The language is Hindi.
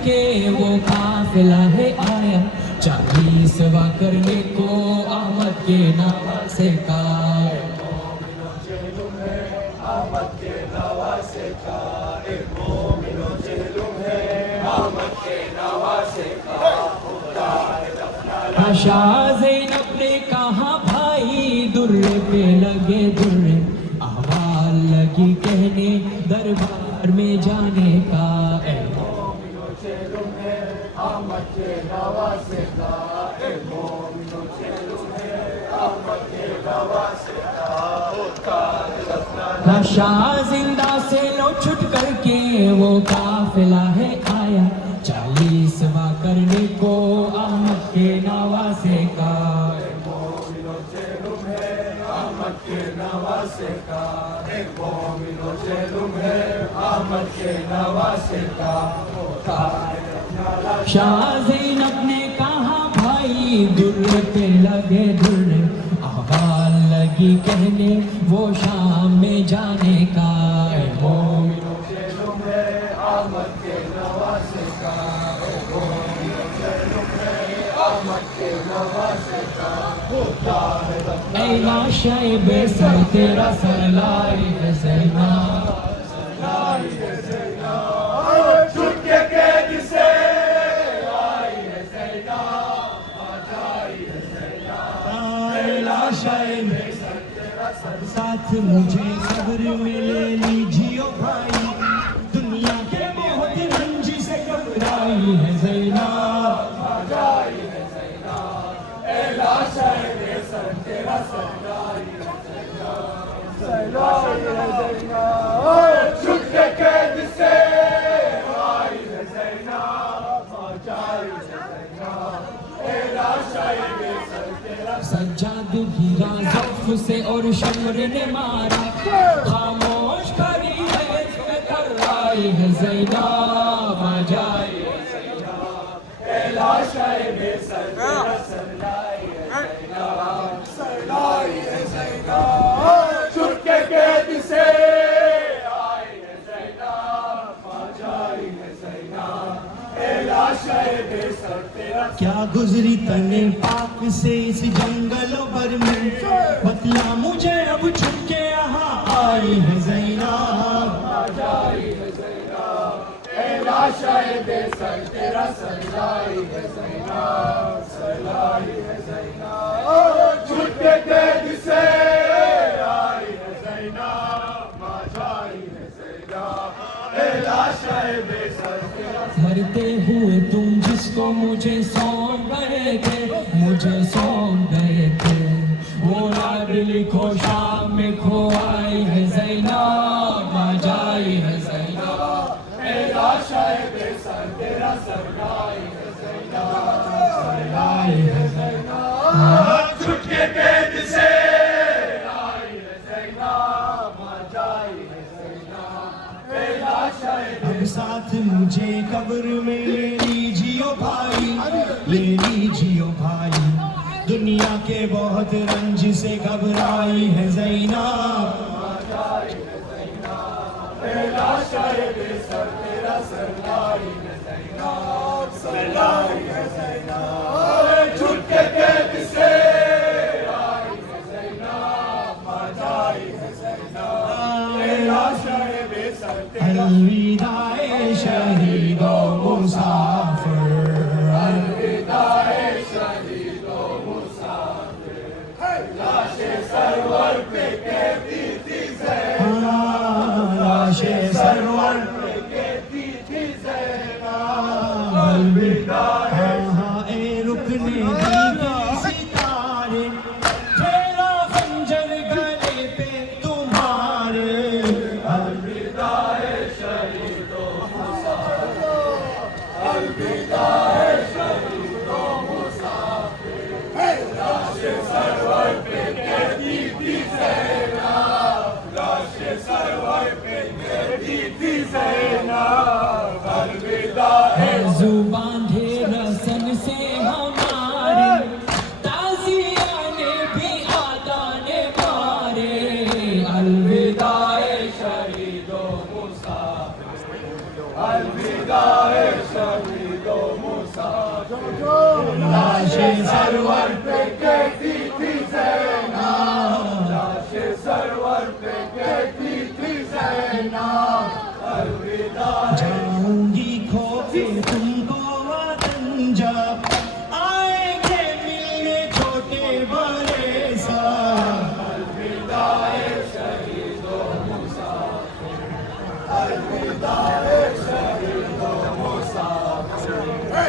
करके वो काफिला है आया, 40वां करने को अहमद के नवासे का। अहमद के नवासे का, मोमिनो जेलुम है अहमद के नवासे का। शाह ज़ैनब ने कहा भाई दुर्रे पे लगे दुर्रे, अहवाल लगी कहने दरबार में जाने का। मोमिनो जेलुम है अहमद के नवासे का, मोमिनो जेलुम है अहमद के नवासे का। शाह जिंदा से लो छुट करके वो काफिला है आया, 40वां करने को अहमद के नवासे का। मोमिनो जेलुम है अहमद के नवासे का, मोमिनो जेलुम है अहमद के नवासे का। शाह ज़ैनब ने कहा भाई दुर्रे पे लगे दुर्रे, अहवाल लगी कहने वो शाम में जाने का। मोमिनो जेलुम है अहमद के नवासे का, मोमिनो जेलुम है अहमद के नवासे का। ऐ लाशाए बेसर तेरा सर लाई है ज़ैना, लाई है ज़ैना, छुट के कैद से आई है ज़ैना, आई है ज़ैना। ऐ लाशाए बेसर तेरा सर, साथ मुझे कब्र में ले लीजिए भाई, दुनिया के बहुत रंज से घबराई है ज़ैना, आई है ज़ैना। ऐ लाशाए बेसर तेरा सर लाई है ज़ैना, लाई है ज़ैना, छुट के कैद से आई है ज़ैना, आई है ज़ैना। ऐ लाशाए बेसर तेरा सज्जाद गिरा ज़ौफ़ से और शम्र ने मारा, खामोश खड़ी है कर्राई है ज़ैना, जाई है ज़ैना। ऐ लाशाए बेसर तेरा सर लाई है ज़ैना, लाई है ज़ैना, छुट के कैद से आई है ज़ैना, जाई है ज़ैना। ऐ लाशाए बेसर तेरा क्या गुजरी तने पाक से इस जंगलों भर में, बतला मुझे अब छुप के यहाँ आई है ज़ैना, जाई है ज़ैना। ऐ लाशाए बेसर तेरा सर लाई है ज़ैना, लाई है ज़ैना, छुट के कैद से आई है ज़ैना, जाई है ज़ैना। ऐ लाशाए बेसर तेरा मरते हुए तुम जिसको मुझे सौंप गए थे, मुझे सौंप गए थे, वो लाडली खो शाम में खो आई है ज़ैना, जाई है ज़ैना। ऐ लाशाए बेसर तेरा सर लाई है ज़ैना, लाई है ज़ैना, छुट के कैद से आई है ज़ैना, जाई है ज़ैना। ऐ लाशाए अब साथ मुझे कब्र में ले लीजियो भाई, ले लीजियो भाई, दुनिया के बहुत रंज से घबराई है ज़ैना, जाई है ज़ैना। ऐ लाशाए बेसर तेरा सर लाई है ज़ैना, लाई है ज़ैना, छुट के कैद से आई है ज़ैना, जाई है ज़ैना। ऐ लाशाए बेसर तेरा अलविदाए शहीदो मुसाफिर, अलविदाए शहीदो मुसाफिर, लाशे सरवर पे कहती थी ज़ैना, लाशे सरवर पे कहती थी ज़ैना, अलविदा है। हाँ ए रुकने दीजिए सितारे, तेरा खंजर गले पे तुम्हारे, अलविदा है शहीदो मुसाफिर, अलविदा है शहीदो मुसाफिर, लाशे सरवर पे कहती थी ज़ैना, लाशे सरवर पे कहती थी ज़ैना, अलविदा है। ज़ुबान ढे रसन से हमारे, ताज़ियाने भी आदाने मारे, अलविदा है शहीदो मुसाफिर, अलविदा है शहीदो आए